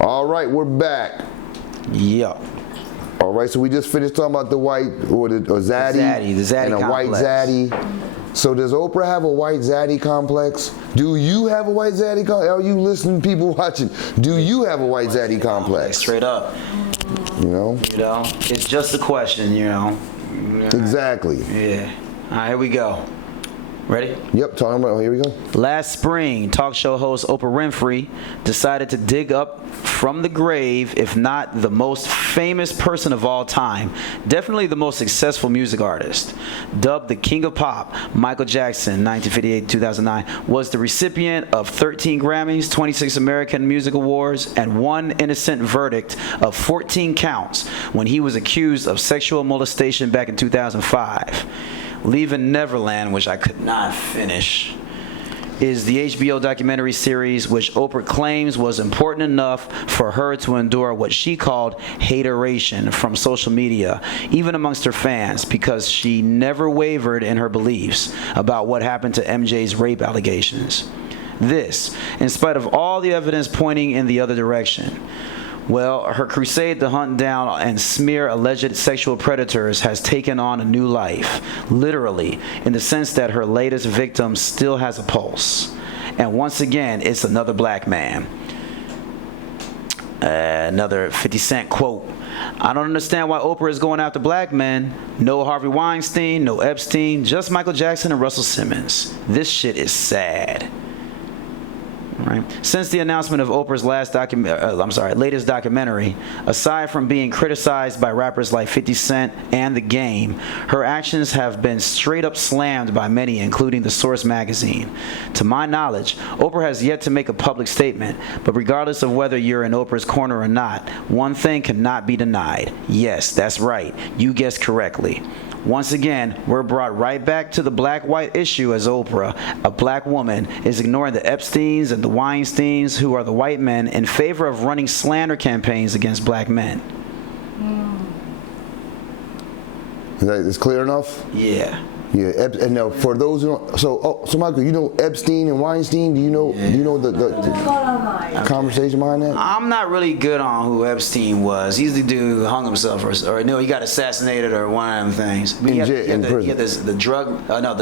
All right, we're back. Yeah. All right, so we just finished talking about the white or zaddy, the zaddy and a complex. white zaddy. So does Oprah have a white zaddy complex? Do you have a white zaddy complex? Are you listening, people watching? Do you have a white zaddy complex? Straight up. You know, it's just a question. Exactly. Yeah. All right, here we go. Ready? Yep, talking about, here we go. Last spring, talk show host Oprah Winfrey decided to dig up from the grave, if not the most famous person of all time, definitely the most successful music artist. Dubbed the King of Pop, Michael Jackson, 1958-2009, was the recipient of 13 Grammys, 26 American Music Awards, and one innocent verdict of 14 counts when he was accused of sexual molestation back in 2005. Leaving Neverland, which I could not finish, is the HBO documentary series which Oprah claims was important enough for her to endure what she called hateration from social media, even amongst her fans, because she never wavered in her beliefs about what happened to MJ's rape allegations. This, in spite of all the evidence pointing in the other direction. Well, her crusade to hunt down and smear alleged sexual predators has taken on a new life, literally, in the sense that her latest victim still has a pulse. And once again, it's another black man. Another 50 Cent quote. I don't understand why Oprah is going after black men. No Harvey Weinstein, no Epstein, just Michael Jackson and Russell Simmons. This shit is sad. Right. Since the announcement of Oprah's latest documentary, aside from being criticized by rappers like 50 Cent and The Game, her actions have been straight up slammed by many, including The Source magazine. To my knowledge, Oprah has yet to make a public statement, but regardless of whether you're in Oprah's corner or not, one thing cannot be denied. Yes, that's right. You guessed correctly. Once again, we're brought right back to the black-white issue as Oprah, a black woman, is ignoring the Epsteins and the Weinsteins, who are the white men, in favor of running slander campaigns against black men. Is that clear enough? Yeah. Yeah, and now for those who don't, so Michael, you know Epstein and Weinstein? Do you know the conversation behind that? I'm not really good on who Epstein was. He's the dude who hung himself, or no, he got assassinated, or one of them things. But in prison. He had the drug.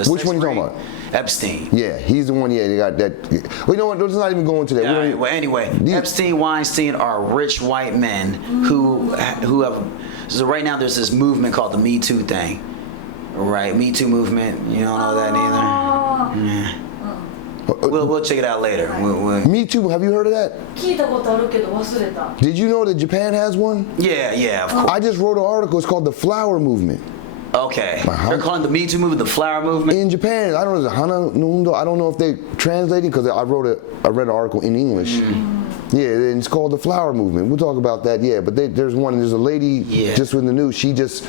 Which one are you talking about? Epstein. Yeah, he's the one. Yeah, they got that. Well, you know what? Let's not even go into that. Well, anyway, Epstein, Weinstein are rich white men who have. So right now, there's this movement called the Me Too thing. Right, Me Too movement. You don't know that either. Yeah. We'll check it out later. Me Too. Have you heard of that? Did you know that Japan has one? Yeah, of course. I just wrote an article. It's called the Flower Movement. Okay. They're calling the Me Too movement the Flower Movement? In Japan, I don't know, Hana Nundo. I don't know if they translated because I read an article in English. Yeah, and it's called the Flower Movement. We'll talk about that. Yeah, but there's a lady just in the news. She just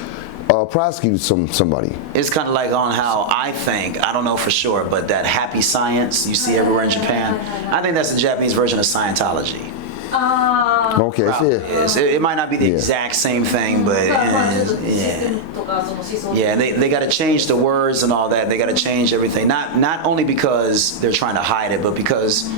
prosecuted somebody. It's kind of like on how I think, I don't know for sure, but that happy science you see everywhere in Japan, I think that's the Japanese version of Scientology. Okay, yeah. It might not be the exact same thing, but yeah, they got to change the words and all that. They got to change everything. Not only because they're trying to hide it, but because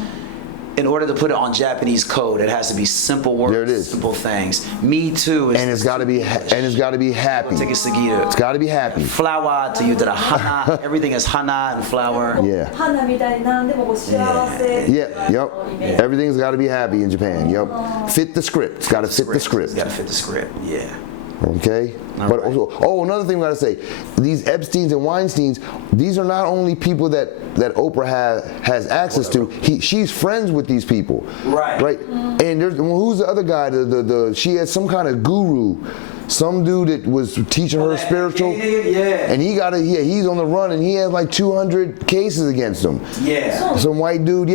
in order to put it on Japanese code, it has to be simple words, there it is. Simple things. Me Too is, and it's got to be happy. It's got to be happy. Flower to you to the hana. Everything is hana and flower. Yeah. Yep. Everything's got to be happy in Japan. Yep. Fit the script. It's got to fit the script. It's got to fit the script. Yeah. Okay. But also, another thing we gotta say, these Epsteins and Weinsteins, these are not only people that Oprah has access to. She's friends with these people. Right. And who's the other guy? She has some kind of guru, some dude that was teaching her spiritual. Yeah. And he's on the run, and he has like 200 cases against him. Yeah. Some white dude,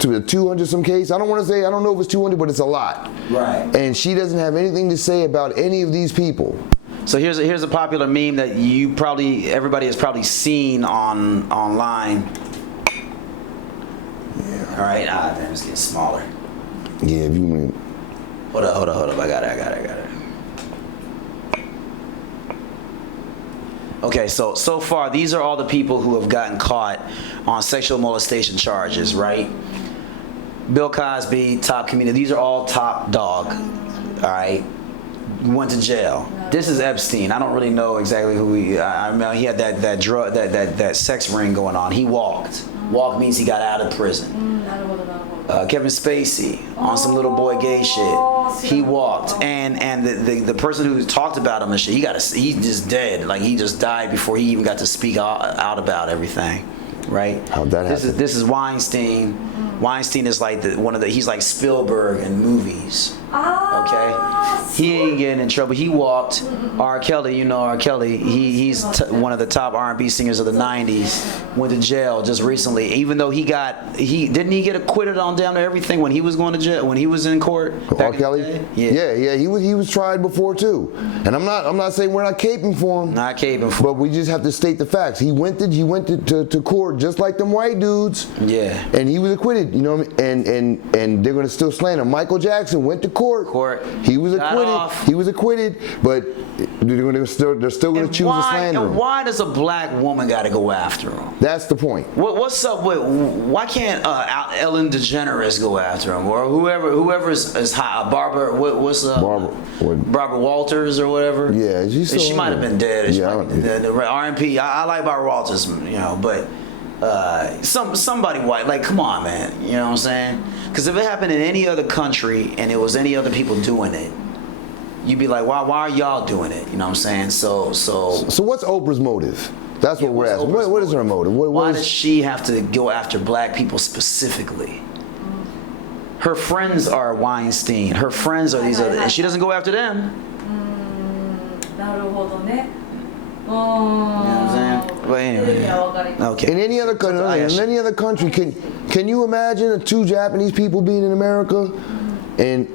200 some cases. I don't know if it's 200, but it's a lot. Right. And she doesn't have anything to say about any of these people. So here's a popular meme that everybody has probably seen online. Yeah. All right, damn, it's getting smaller. Yeah, if you mean. Hold up. I got it. Okay, so far these are all the people who have gotten caught on sexual molestation charges, right? Bill Cosby, top comedian. These are all top dog. All right. Went to jail. This is Epstein. I don't really know exactly who he. I mean, he had that drug, that sex ring going on. He walked. Walk means he got out of prison. Kevin Spacey on some little boy gay shit. He walked, and the person who talked about him and shit, he's just dead. Like he just died before he even got to speak out about everything. Right? How'd that happen? This is Weinstein. Weinstein is like he's like Spielberg in movies. Okay, he ain't getting in trouble. He walked. R. Kelly, you know R. Kelly. He's one of the top R&B singers of the '90s. Went to jail just recently. Even though he didn't get acquitted on damn near everything when he was going to jail, when he was in court. R. Kelly. Yeah. He was tried before too. And I'm not saying we're not caping for him. Not caping for. But we just have to state the facts. He went to court just like them white dudes. Yeah. And he was acquitted. You know what I mean? And they're gonna still slander him. Michael Jackson went to court. He was acquitted. He was acquitted, but they're still gonna choose to slander him. And why does a black woman got to go after him? That's the point. What's up with? Why can't Ellen DeGeneres go after him, or whoever's high? Barbara. Barbara Walters or whatever. Yeah, she might have been dead. Yeah, R&P. I like Barbara Walters, you know, but. Somebody white, like, come on, man, you know what I'm saying? Because if it happened in any other country and it was any other people doing it, you'd be like, why are y'all doing it? You know what I'm saying? So what's Oprah's motive? That's what we're asking. What is her motive? Why does she have to go after black people specifically? Her friends are Weinstein. Her friends are these other, and she doesn't go after them. You know what I'm saying? But anyway, okay. In any other country, can you imagine two Japanese people being in America and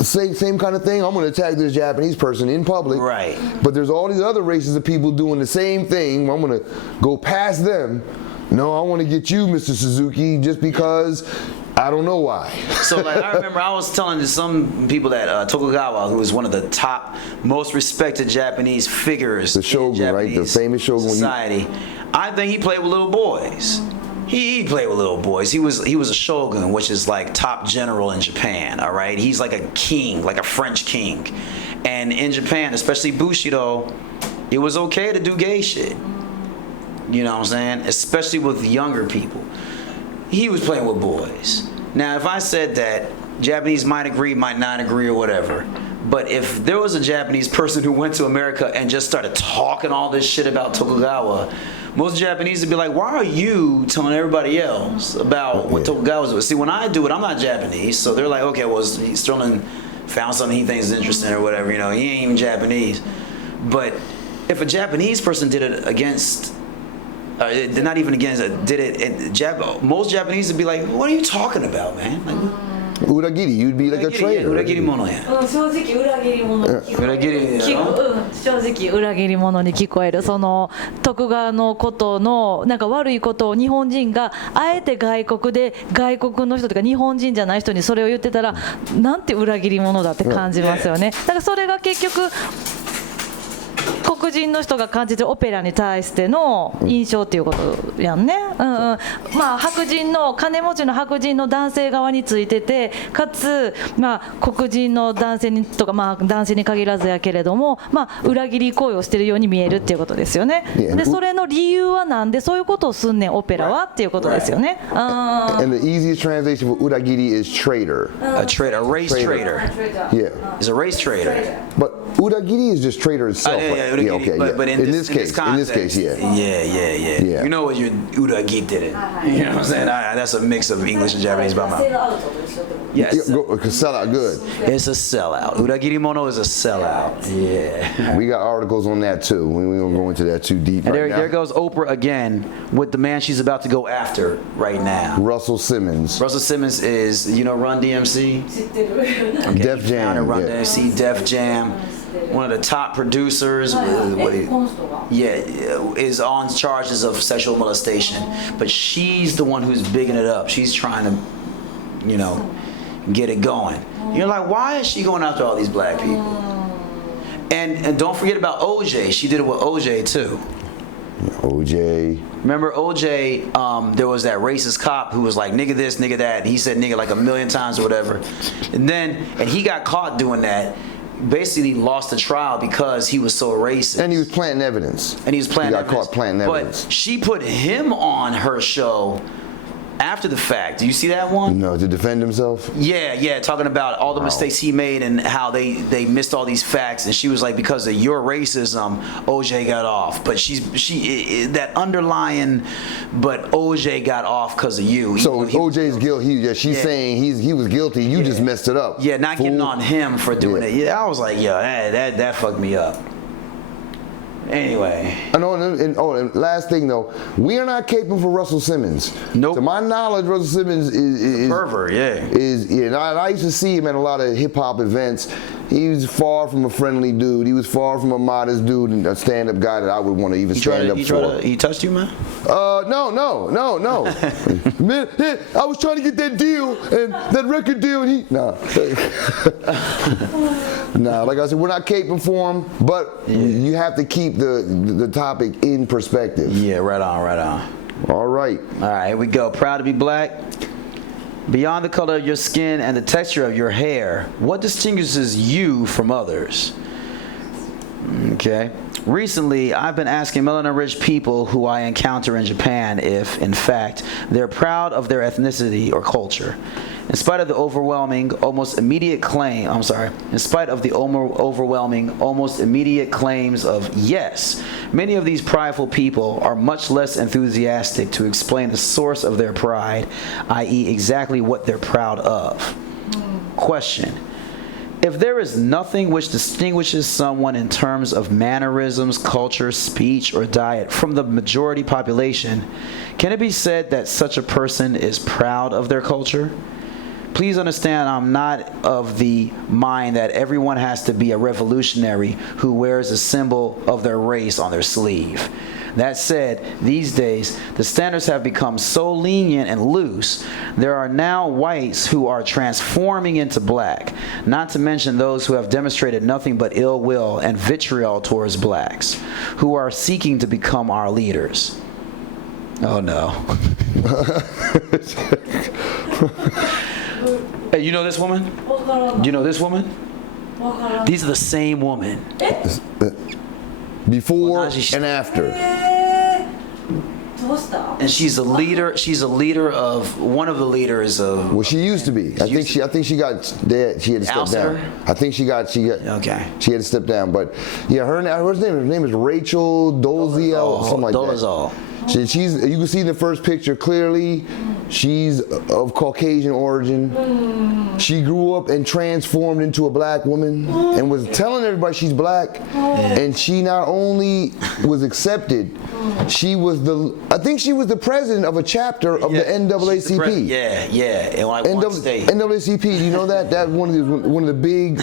same kind of thing? I'm going to attack this Japanese person in public. Right. But there's all these other races of people doing the same thing. I'm going to go past them. No, I want to get you, Mr. Suzuki, just because. I don't know why. So, like, I remember I was telling some people that Tokugawa, who is one of the top, most respected Japanese figures, the shogun, right? The famous shogun society. I think he played with little boys. He played with little boys. He was a shogun, which is like top general in Japan. All right, he's like a king, like a French king. And in Japan, especially Bushido, it was okay to do gay shit. You know what I'm saying? Especially with younger people. He was playing with boys. Now, if I said that, Japanese might agree, might not agree, or whatever. But if there was a Japanese person who went to America and just started talking all this shit about Tokugawa, most Japanese would be like, why are you telling everybody else about what Tokugawa's doing? See, when I do it, I'm not Japanese, so they're like, okay, well, he's Sterling found something he thinks is interesting or whatever, you know, he ain't even Japanese. But if a Japanese person did it against... they're not even against it. Did it? Most Japanese would be like, "What are you talking about, man?" Like, Uragiri, you'd be like a traitor. Uragiri mono ya. 正直裏切り者に聞こえる。正直裏切り者に聞こえる。その徳川のことのなんか悪いことを日本人があえて外国の人とか日本人じゃない人にそれを言ってたらなんて裏切り者だって感じますよね。だからそれが結局。黒人の人が感じてるオペラに対しての印象っていうことやんね、まあ白人の金持ちの白人の男性側についててかつ、まあ、黒人の男性にとか、まあ、男性に限らずやけれども、まあ、裏切り行為をしてるように見えるっていうことですよね。でそれの理由はなんでそういうことをすんねんオペラはっていうことですよね。And the easiest translation for uragiri is traitor. A traitor, a race traitor. Yeah. It's a race traitor. But uragiri is just traitor itself. Yeah, okay, but in this case, yeah. Yeah. You know what your uragiri did it. You know what I'm saying? That's a mix of English and Japanese by mouth. Yes. Sell out good. It's a sellout. Uragiri mono is a sellout. Yeah. We got articles on that too. We won't go into that too deep. And right now. There goes Oprah again with the man she's about to go after right now. Russell Simmons. Russell Simmons is, you know, Run DMC? Okay, Def Jam. Run DMC, Def Jam. One of the top producers, is on charges of sexual molestation. But she's the one who's bigging it up. She's trying to, you know, get it going. You're like, why is she going after all these black people? And don't forget about OJ. She did it with OJ too. OJ. Remember OJ, there was that racist cop who was like, nigga this, nigga that. And he said nigga like a million times or whatever. And he got caught doing that. Basically lost the trial because he was so racist. And he was planting evidence. He got caught planting evidence. But she put him on her show after the fact. Do you see that one? No, to defend himself? Yeah, talking about all the mistakes he made and how they missed all these facts. And she was like, because of your racism, OJ got off. But she that underlying, but OJ got off because of you. So OJ's guilty. She's saying he was guilty. You just messed it up. Yeah, not getting on him for doing it. Yeah, I was like, yo, that fucked me up. Anyway. And last thing though, we are not caping for Russell Simmons. Nope. To my knowledge, Russell Simmons is a pervert. And I used to see him at a lot of hip hop events. He was far from a friendly dude. He was far from a modest dude and a stand-up guy that I would want to even stand up for. He touched you, man? No. Man, I was trying to get that deal and that record deal, and he Nah, like I said, we're not caping for him, but you have to keep the topic in perspective. Yeah, right on. All right, here we go. Proud to be black. Beyond the color of your skin and the texture of your hair, what distinguishes you from others? Okay. Recently, I've been asking melanin-rich people who I encounter in Japan if, in fact, they're proud of their ethnicity or culture. In spite of the overwhelming, almost immediate claims of yes, many of these prideful people are much less enthusiastic to explain the source of their pride, i.e. exactly what they're proud of. Question. If there is nothing which distinguishes someone in terms of mannerisms, culture, speech, or diet from the majority population, can it be said that such a person is proud of their culture? Please understand, I'm not of the mind that everyone has to be a revolutionary who wears a symbol of their race on their sleeve. That said, these days, the standards have become so lenient and loose, there are now whites who are transforming into black, not to mention those who have demonstrated nothing but ill will and vitriol towards blacks, who are seeking to become our leaders. Oh no. Hey, you know this woman? Do you know this woman? These are the same woman. Before and after. And she's a leader. She's a leader of one of the leaders of. Well, she used to be. I think she got dead. She had to step down. I think she got. Okay. She had to step down, but yeah, her name is Rachel Dolezal, something like that. She's. You can see in the first picture clearly. She's of Caucasian origin. She grew up and transformed into a black woman and was telling everybody she's black. And she not only was accepted, she was I think she was the president of a chapter of the NAACP. In like one state. NAACP, do you know that? That's one of the big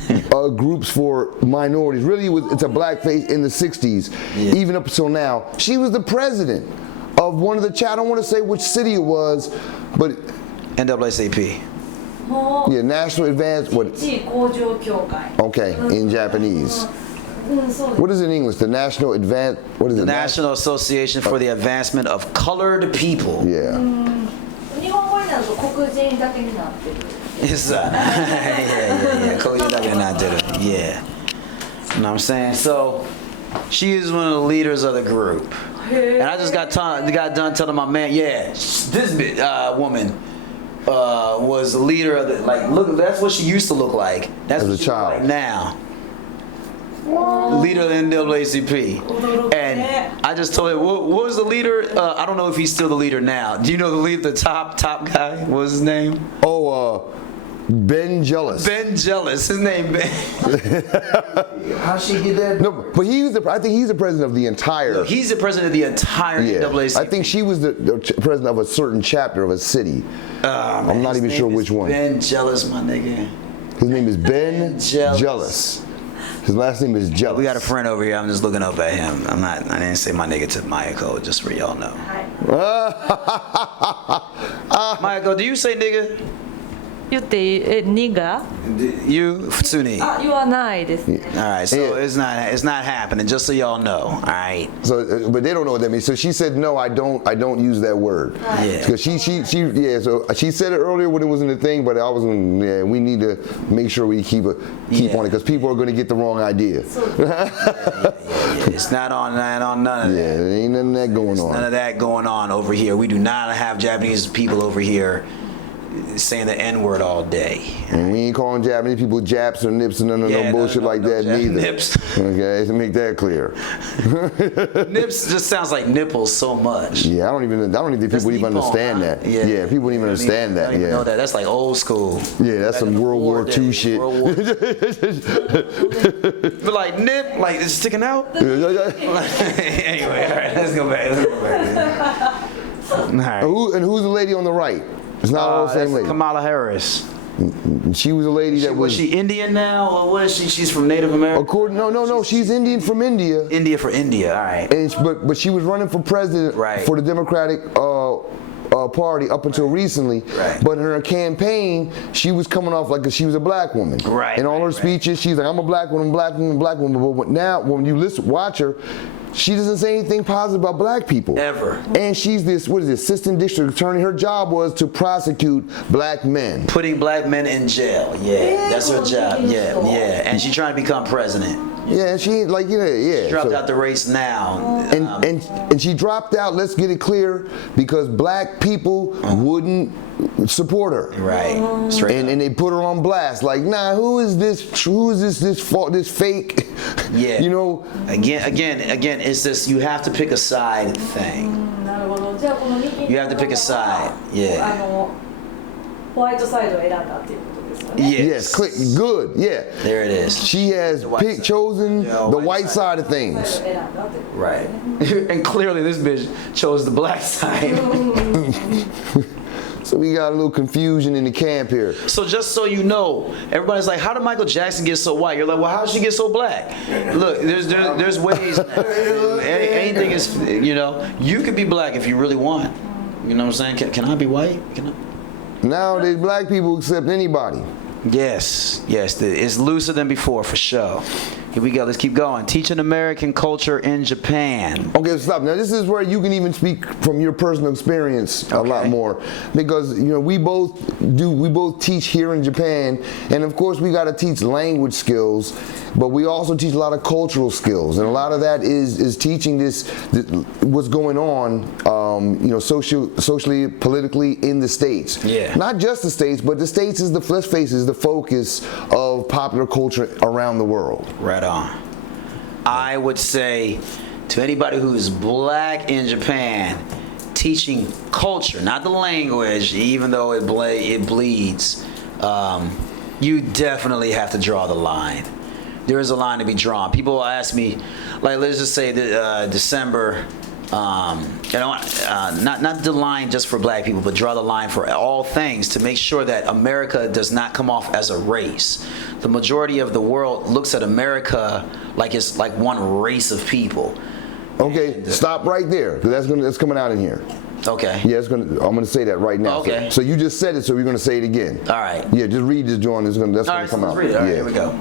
groups for minorities. Really, it's a blackface in the 60s, even up until now. She was the president of one of the I don't want to say which city it was, but NAACP. Yeah, National Advanced Okay, in Japanese. What is it in English? The National Advanced The National Association for the Advancement of Colored People. Yeah. It's yeah. You know what I'm saying? So she is one of the leaders of the group. And I just got done telling my man, this woman was the leader of the, look, that's what she used to look like. That's as what a child. Like now. Leader of the NAACP. And I just told her, what was the leader? I don't know if he's still the leader now. Do you know the leader, the top guy? What was his name? Ben Jealous. Ben Jealous. His name Ben. How'd she get that? No, but I think he's the president of the entire. No, he's the president of the entire NAACP. I think she was the president of a certain chapter of a city. I'm not even sure which one. Ben Jealous, my nigga. His name is Ben Jealous. His last name is Jealous. We got a friend over here. I'm just looking up at him. I didn't say my nigga to Mayako, just for y'all know. Mayako, do you say nigga? 言っていいにが You, Futsuni. 言わないですね。 All right, so Yeah. it's not happening. Just so y'all know. All right. So, but they don't know what that means. So she said, no, I don't use that word. Yeah. Because yeah. So she said it earlier when it wasn't a thing, but I was, yeah. We need to make sure we keep on it because people are going to get the wrong idea. It's not on none of that. Yeah, there ain't none of that going on. None of that going on over here. We do not have Japanese people over here saying the N-word all day. And we ain't calling Japanese people Japs or Nips and no bullshit like that neither. Nips. Okay, to make that clear. Nips just sounds like nipples so much. Yeah, I don't even think people even understand that. Yeah, people don't even understand that. I don't even know that. That's like old school. Yeah, that's some World War II shit. But like nip, like it's sticking out. Anyway, all right, let's go back. All right. And who's the lady on the right? It's not all the same lady. Kamala Harris. She was a lady that Was she Indian now, or was she? She's from Native America. No. She's Indian from India. India for India. All right. And but she was running for president for the Democratic Party up until recently. Right. But in her campaign, she was coming off like she was a black woman. Right. In all her speeches, she's like, I'm a black woman, black woman, black woman. But now, when you watch her, she doesn't say anything positive about black people. Ever. And she's assistant district attorney. Her job was to prosecute black men. Putting black men in jail. Yeah, that's her job. Yeah. And she's trying to become president. Yeah, and she She dropped out the race now. And she dropped out, let's get it clear, because black people wouldn't support her. Right. Straight up. And they put her on blast, like, nah, who is this fake? Yeah. You know? Again, it's this you have to pick a side thing. You have to pick a side. Yeah. ホワイトサイドを選んだっていうことですよね。 Yes. Good. Yeah. There it is. She has chosen the white side of things. Right. And clearly this bitch chose the black side. So we got a little confusion in the camp here. So just so you know, everybody's like, how did Michael Jackson get so white? You're like, well, how did she get so black? Look, there's ways. Anything is, you could be black if you really want. You know what I'm saying? Can I be white? Nowadays, black people accept anybody. Yes. It's looser than before, for sure. Here we go. Let's keep going. Teaching American culture in Japan. Okay, stop. Now this is where you can even speak from your personal experience a lot more, because we both teach here in Japan, and of course we got to teach language skills, but we also teach a lot of cultural skills, and a lot of that is teaching this what's going on, socially, politically in the States. Yeah. Not just the States, but the States is the focus of popular culture around the world. Right on. I would say to anybody who's black in Japan, teaching culture, not the language, even though it bleeds, you definitely have to draw the line. There is a line to be drawn. People will ask me, like, let's just say that December, not the line just for black people, but draw the line for all things to make sure that America does not come off as a race. The majority of the world looks at America like it's like one race of people. Okay, stop right there, because that's coming out in here. Okay. Yeah, I'm gonna say that right now. Okay. So you just said it, so we're gonna say it again. All right. Yeah, just read this, John. That's gonna come out. Read it. All right, yeah. here we go.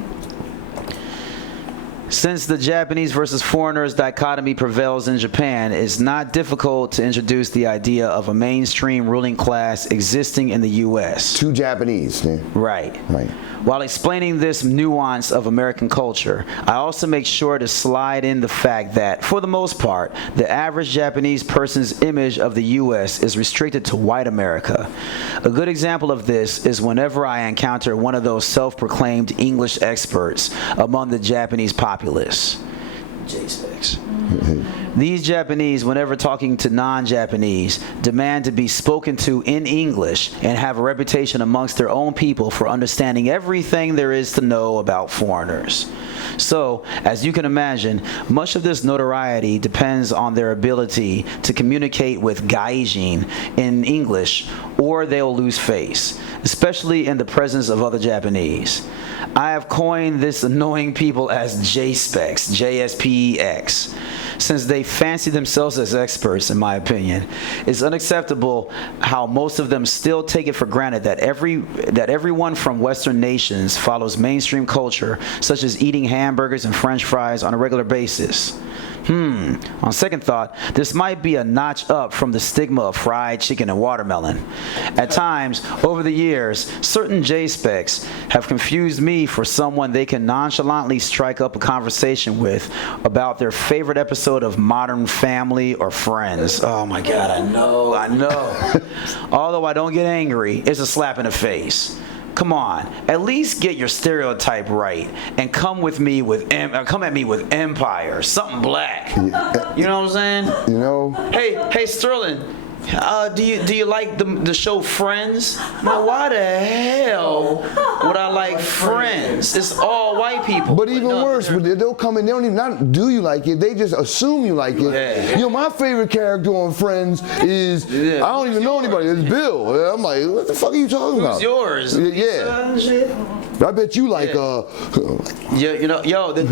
Since the Japanese versus foreigners dichotomy prevails in Japan, it's not difficult to introduce the idea of a mainstream ruling class existing in the U.S. Two Japanese. Yeah. Right. While explaining this nuance of American culture, I also make sure to slide in the fact that, for the most part, the average Japanese person's image of the U.S. is restricted to white America. A good example of this is whenever I encounter one of those self-proclaimed English experts among the Japanese populace. J-Specs. These Japanese, whenever talking to non-Japanese, demand to be spoken to in English and have a reputation amongst their own people for understanding everything there is to know about foreigners. So, as you can imagine, much of this notoriety depends on their ability to communicate with gaijin in English, or they'll lose face, especially in the presence of other Japanese. I have coined this annoying people as J-Specs, JSPEX, since they fancy themselves as experts, in my opinion. It's unacceptable how most of them still take it for granted that everyone from Western nations follows mainstream culture, such as eating hamburgers and French fries on a regular basis. On second thought, this might be a notch up from the stigma of fried chicken and watermelon. At times, over the years, certain J-specs have confused me for someone they can nonchalantly strike up a conversation with about their favorite episode of Modern Family or Friends. Oh my God, I know. Although I don't get angry, it's a slap in the face. Come on, at least get your stereotype right and come at me with Empire, something black. You know what I'm saying? You know. Hey, Sterling. Do you like the show Friends? Now, why the hell would I like Friends? It's all white people. But even worse, they'll come in, they don't even not do you like it, they just assume you like it. Yeah. You know, my favorite character on Friends is, I don't even know anybody, it's Bill. I'm like, what the fuck are you talking about? Who's yours? Yeah. I bet you like, the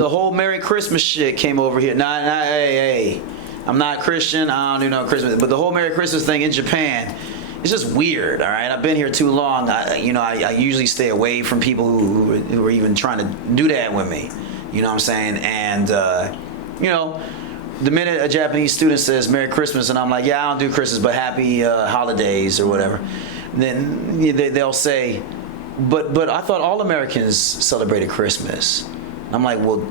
whole Merry Christmas shit came over here. Hey. I'm not Christian. I don't do no Christmas, but the whole Merry Christmas thing in Japan, it's just weird. All right, I've been here too long. I usually stay away from people who are even trying to do that with me. You know what I'm saying? And the minute a Japanese student says Merry Christmas, and I'm like, yeah, I don't do Christmas, but Happy Holidays or whatever, then they'll say, but I thought all Americans celebrated Christmas. I'm like, well,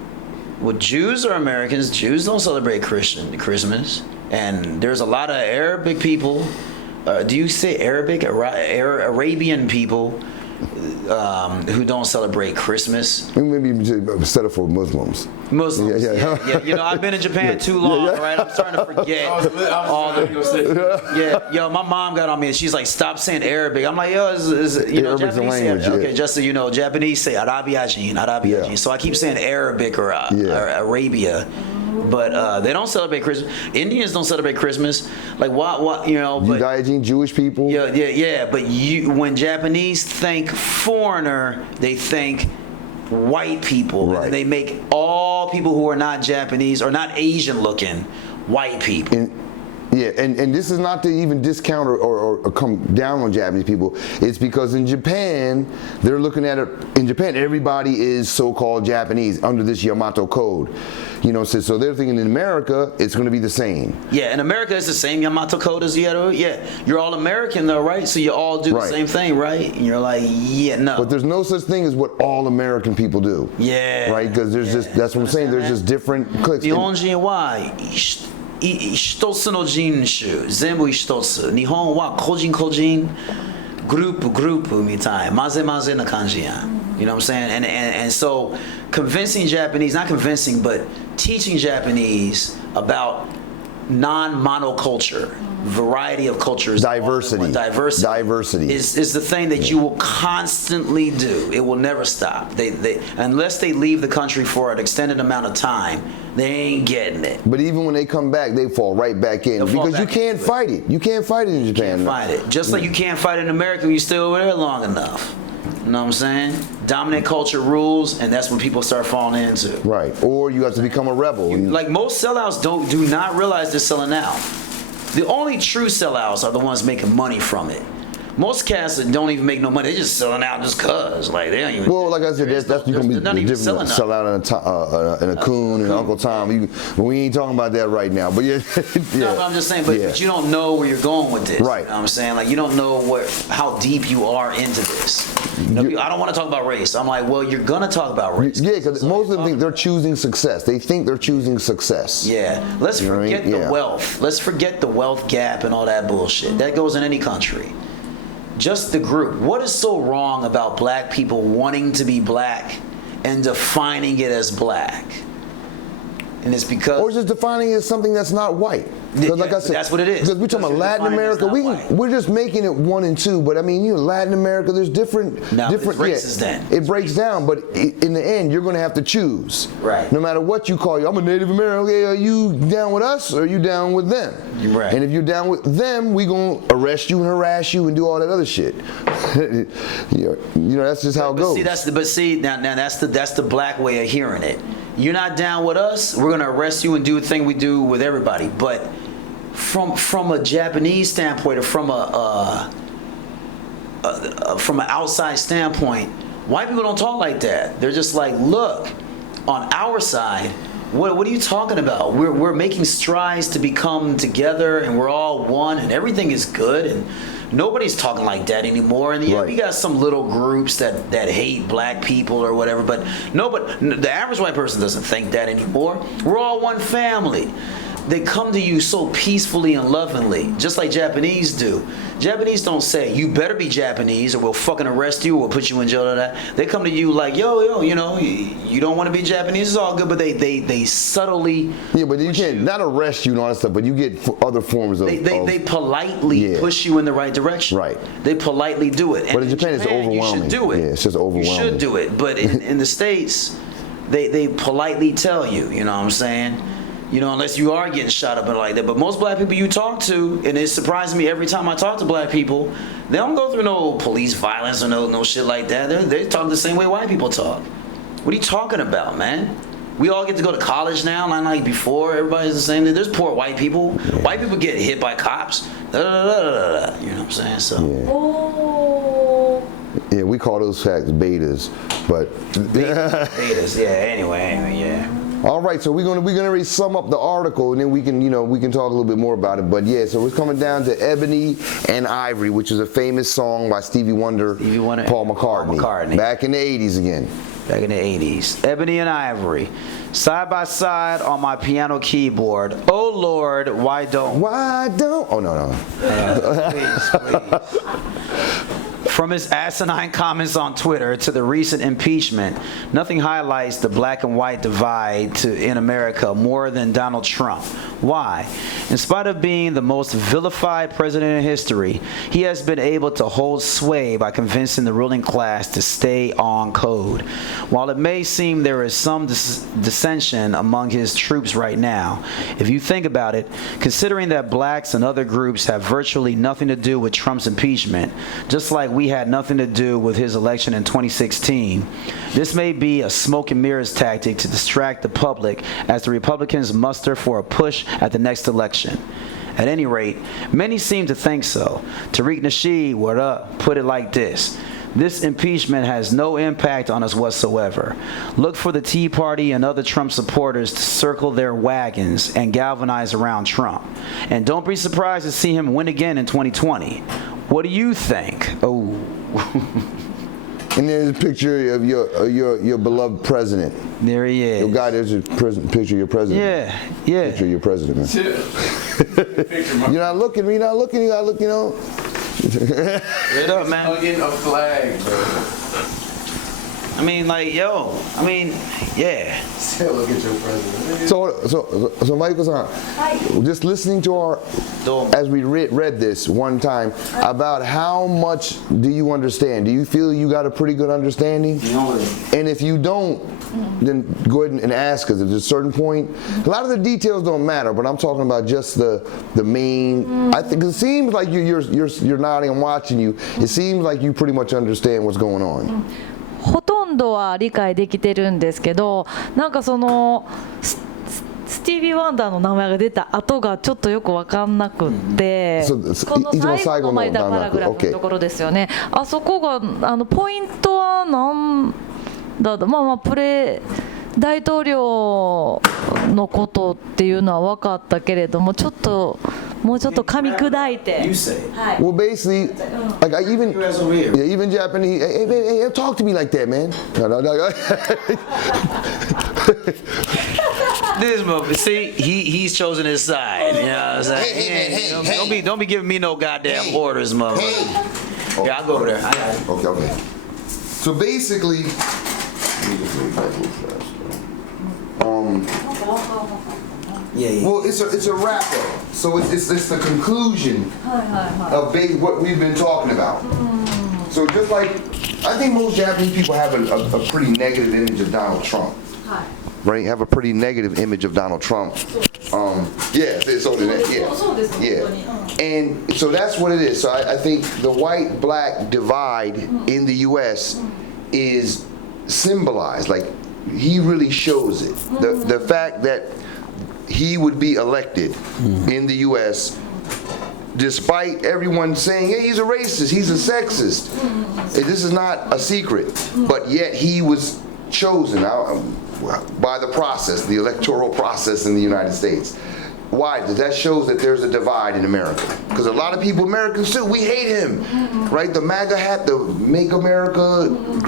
Jews are Americans. Jews don't celebrate Christmas. And there's a lot of Arabic people. Do you say Arabic? Arabian people who don't celebrate Christmas. Maybe set it for Muslims. Yeah. You know, I've been in Japan too long, right? I'm starting to forget all the. Yo, my mom got on me and she's like, "Stop saying Arabic." I'm like, "Yo, Japanese language, okay, just so you know, Japanese say Arabiyajin. Yeah. So I keep saying Arabic or Arabia. But they don't celebrate Christmas. Indians don't celebrate Christmas. Like what? You know. But Jewish people. Yeah. But when Japanese think foreigner, they think white people. Right. And they make all people who are not Japanese or not Asian looking white people. And this is not to even discount or come down on Japanese people. It's because in Japan, they're looking at it. In Japan, everybody is so-called Japanese under this Yamato code. You know, so they're thinking in America, it's going to be the same. Yeah, in America, it's the same Yamato code as the other. Yeah, you're all American though, right? So you all do the same thing, right? And you're like, no. But there's no such thing as what all American people do. Yeah. Right? Because there's just, that's what I'm saying, there's just different cliques. 日本人は一つの人種全部一つ日本は個人個人グループみたい混ぜな感じや You know what I'm saying? And so convincing Japanese, not convincing, but teaching Japanese about non-monoculture, variety of cultures, diversity is the thing that you will constantly do. It will never stop. They unless they leave the country for an extended amount of time, they ain't getting it. But even when they come back, they fall right back in because you can't fight it. You can't fight it in Japan. You can't fight it. Just like you can't fight it in America when you stay over there long enough. You know what I'm saying? Dominant culture rules, and that's when people start falling into. Right. Or you have to become a rebel. Like most sellouts do not realize they're selling out. The only true sellouts are the ones making money from it. Most cats that don't even make no money, they're just selling out just cause. Like they don't even. Well, like I said, that's gonna be the difference. Sell out in a Coon and Uncle Tom. We ain't talking about that right now. But yeah. No, but I'm just saying. But you don't know where you're going with this. Right. You know what I'm saying, like you don't know how deep you are into this. You know, I don't want to talk about race. I'm like, well, you're gonna talk about race. Yeah, because most of them think they're choosing success. They think they're choosing success. Yeah. Let's forget the wealth. Let's forget the wealth gap and all that bullshit. That goes in any country. Just the group. What is so wrong about black people wanting to be black and defining it as black? And it's because... Or just defining it as something that's not white. Because like I said, that's what it is. Because we're talking about Latin America, we're just making it 1 and 2. But I mean, Latin America, there's different races then. It breaks down, but in the end, you're going to have to choose. Right. No matter what you call you. I'm a Native American. Okay, are you down with us or are you down with them? Right. And if you're down with them, we going to arrest you and harass you and do all that other shit. That's just how it goes. Now that's the black way of hearing it. you're not down with us, we're gonna arrest you and do a thing we do with everybody. But from a Japanese standpoint, or from an outside standpoint, white people don't talk like that. They're just like, look, on our side, what are you talking about? We're making strides to become together, and we're all one, and everything is good, and nobody's talking like that anymore. And yeah, we got some little groups that hate black people or whatever, but the average white person doesn't think that anymore. We're all one family. They come to you so peacefully and lovingly, just like Japanese do. Japanese don't say, you better be Japanese or we'll fucking arrest you or we'll put you in jail or that. They come to you like, yo, you know, you don't want to be Japanese, it's all good, but they subtly... Yeah, but you can't, not arrest you and all that stuff, but you get other forms of... They politely push you in the right direction. Right. They politely do it. But in Japan, it's overwhelming. You should do it. Yeah, it's just overwhelming. You should do it. But in the States, they politely tell you, you know what I'm saying? You know, unless you are getting shot up and like that. But most black people you talk to, and it surprises me every time I talk to black people, they don't go through no police violence or no shit like that. They talk the same way white people talk. What are you talking about, man? We all get to go to college now, not like before. Everybody's the same. There's poor white people. Yeah. White people get hit by cops. You know what I'm saying? So. Yeah. Oh. Yeah, we call those facts betas, but. Betas, yeah. Anyway, yeah. All right, so we're gonna already sum up the article, and then we can talk a little bit more about it. But yeah, so it's coming down to Ebony and Ivory, which is a famous song by Stevie Wonder, Paul McCartney, back in the 80s again. Back in the 80s. Ebony and Ivory, side by side on my piano keyboard. Oh Lord, why don't? Oh no. Please. From his asinine comments on Twitter to the recent impeachment, nothing highlights the black and white divide in America more than Donald Trump. Why? In spite of being the most vilified president in history, he has been able to hold sway by convincing the ruling class to stay on code. While it may seem there is some dissension among his troops right now, if you think about it, considering that blacks and other groups have virtually nothing to do with Trump's impeachment, just like we had nothing to do with his election in 2016. This may be a smoke and mirrors tactic to distract the public as the Republicans muster for a push at the next election. At any rate, many seem to think so. Tariq Nasheed, what up, put it like this. This impeachment has no impact on us whatsoever. Look for the Tea Party and other Trump supporters to circle their wagons and galvanize around Trump. And don't be surprised to see him win again in 2020. What do you think? Oh. And there's a picture of your beloved president. There he is. Oh God, there's a picture of your president. Yeah. Picture of your president, man. You're not looking, you gotta look, you know. Straight up, man. Hugging a flag, bro. I mean, like, yeah. Still look at your president. So Michael-san, just listening to as we read this one time, about how much do you understand? Do you feel you got a pretty good understanding? No. And if you don't, then go ahead and ask us. At a certain point, a lot of the details don't matter, but I'm talking about just the main. I think it seems like you're nodding and watching you. It seems like you pretty much understand what's going on. ほとんどは理解できてるんですけど、なんかそのスティービー・ワンダーの名前が出た後がちょっとよく分かんなくって、この最後の前だパラグラフのところですよね。あそこがポイントはなんだろう、まあ大統領のことっていうのは分かったけれども、もうちょっと噛み砕いて。はい。Well, basically, like even Japanese, hey, talk to me like that, man. No. This mother, see, he's chosen his side. You know what I'm saying? Hey, don't be giving me no goddamn orders, mother. Hey. Yeah, I'll go over there. I got it. Okay. So basically, yeah. Well, it's a wrap up. So it's the conclusion of what we've been talking about. So just like, I think most Japanese people have a pretty negative image of Donald Trump. Right? Have a pretty negative image of Donald Trump. Yeah. And so that's what it is. So I think the white-black divide in the U.S. is symbolized. Like, he really shows it. The fact that he would be elected in the U.S. despite everyone saying, hey, he's a racist, he's a sexist. This is not a secret, but yet he was chosen by the process, the electoral process in the United States. Why? That shows that there's a divide in America. Because a lot of people, Americans too, we hate him, right? The MAGA hat, the Make America Great